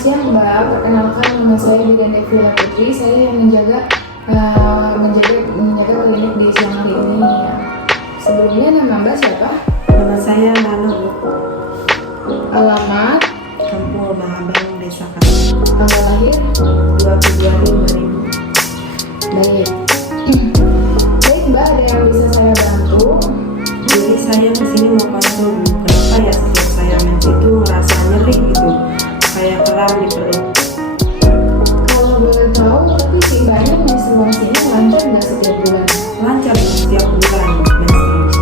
siang Mbak, perkenalkan nama saya Bidan Devila Putri. Saya yang menjaga klinik di siang hari ini. Sebelumnya nama Mbak siapa? Nama saya Nana, Bu. Alamat, Kampung Mahabang, Desa Kami. tanggal lahir. 22 2000. Baik. Baik Mbak, ada yang bisa saya bantu? Jadi saya kesini mau konsul, Bu. Kenapa ya setiap saya mens itu merasa nyeri gitu, kayak keram di perut. Kalau boleh tahu, tapi si Mbaknya menstruasinya lancar nggak setiap bulan? Lancar Bu, setiap bulan mens terus.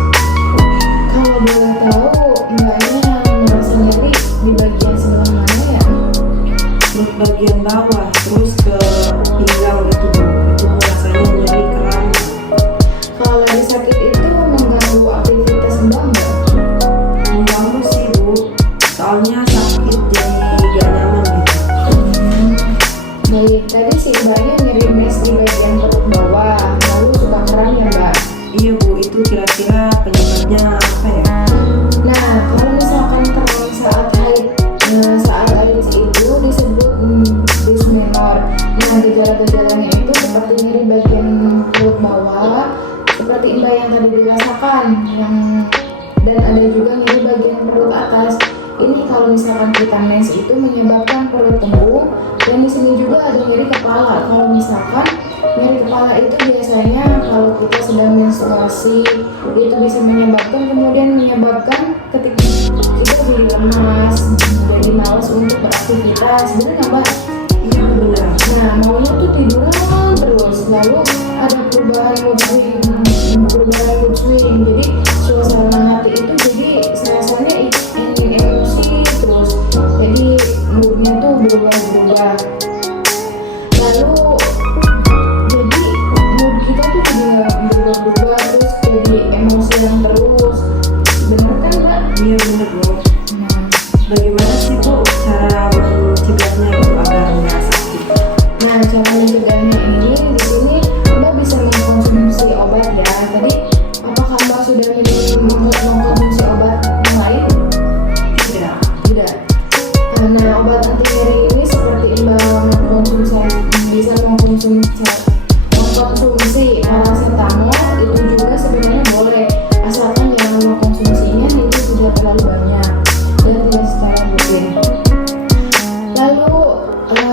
Kalau boleh tahu, Mbaknya merasa nyeri di bagian sebelah mana ya? Perut bagian bawah terus ke pinggang gitu, Bu. Itu rasanya nyeri keram. Kalau lagi sakit itu mengganggu aktivitas Mbak nggak? Mengganggu sih, Bu. Soalnya sakit jadi gak nyaman gitu. Baik, tadi si Mbaknya nyeri mes di bagian perut bawah, lalu suka kram ya Mbak? Iya, Bu, itu kira-kira penyebabnya apa ya? Nah, kalau misalkan kram saat haid itu disebut dus minor. Nah, gejala-gejalanya itu seperti nyeri bagian perut bawah, seperti Mbak yang tadi dirasakan, dan ada juga nyeri bagian perut atas. Ini kalau misalkan kita mens itu menyebabkan perut kembung, dan di sini juga ada nyeri kepala. Kalau misalkan nyeri kepala itu biasanya kalau kita sedang menstruasi itu bisa menyebabkan ketika kita jadi lemas, jadi malas untuk beraktivitas. Benar nggak Mbak? Iya, benar. Nah, maunya tuh tiduran terus, lalu ada perubahan mood swing. Jadi suasana hati itu jadi rasanya emosi terus. Jadi moodnya tuh berubah-ubah. Lalu jadi mood kita tuh juga berubah-ubah terus jadi emosi yang terus. Benar kan Mbak? Iya, benar, Bu. Nah, Bagaimana sih, Bu, cara mencegahnya gitu agar nggak sakit? Nah, cara mencegahnya ini di sini Mbak bisa mengkonsumsi obat ya. Tadi apakah Mbak sudah mengkonsumsi obat yang lain? Tidak. Tidak. Nah, obat anti nyeri ini seperti Mbak bisa mengkonsumsi paracetamol itu juga sebenarnya boleh, asalkan jangan mengkonsumsinya itu tidak terlalu banyak dan tidak secara rutin. Lalu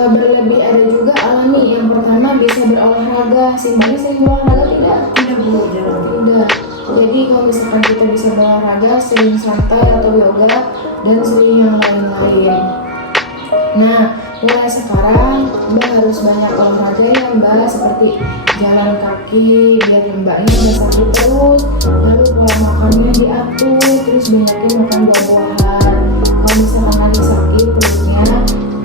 berlebih ada juga alami. Yang pertama bisa berolahraga. Mbaknya sering berolahraga tidak? Tidak, Bu, jangan. Tidak. Jadi kalau misalkan kita bisa berolahraga, sering santai atau yoga dan sering yang lain-lain. Nah, mulai sekarang Mbak harus banyak olahraga ya Mbak, seperti jalan kaki biar Mbaknya nggak sakit terus. Lalu pola makannya diatur, terus banyakin makan buah-buahan. Kalau misalkan lagi sakit perutnya,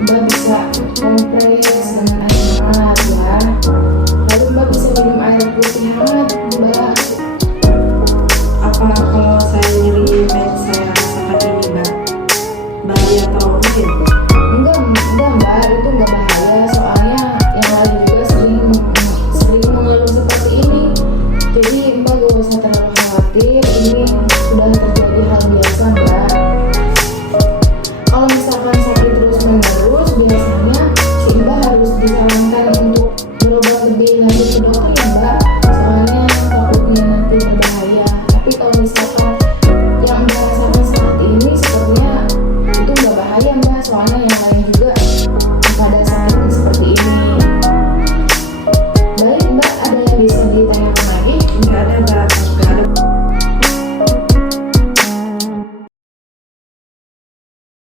Mbak bisa kompres dengan air hangat ya. Lalu Mbak bisa minum air putih hangat Mbak. Apa kalau saya nyeri mens saya rasakan ini, Mbak? Bahaya atau enggak ya, Bu? Enggak Mbak, itu enggak bahaya. Soalnya yang lain juga sering mengeluh seperti ini. Jadi Mbak gak usah terlalu khawatir, ini sudah terjadi hal biasa